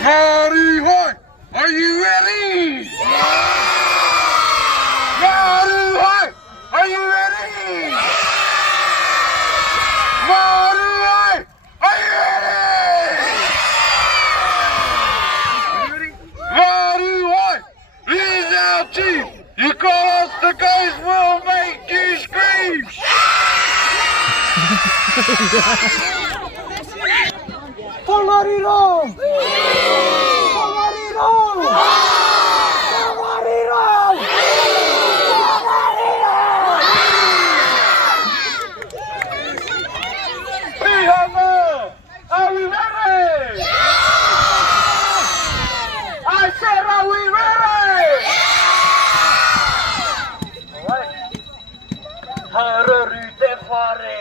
Howdy, hi! Are you ready? Howdy, hi! Are you ready? Howdy, hi! Are you ready? Howdy, hi! Here's our chief! You call us the ghost, we'll make you scream! Tongariro! Tongariro! Tongariro! Tongariro! Are we ready? I said, are we ready? Alright. Haru te whare.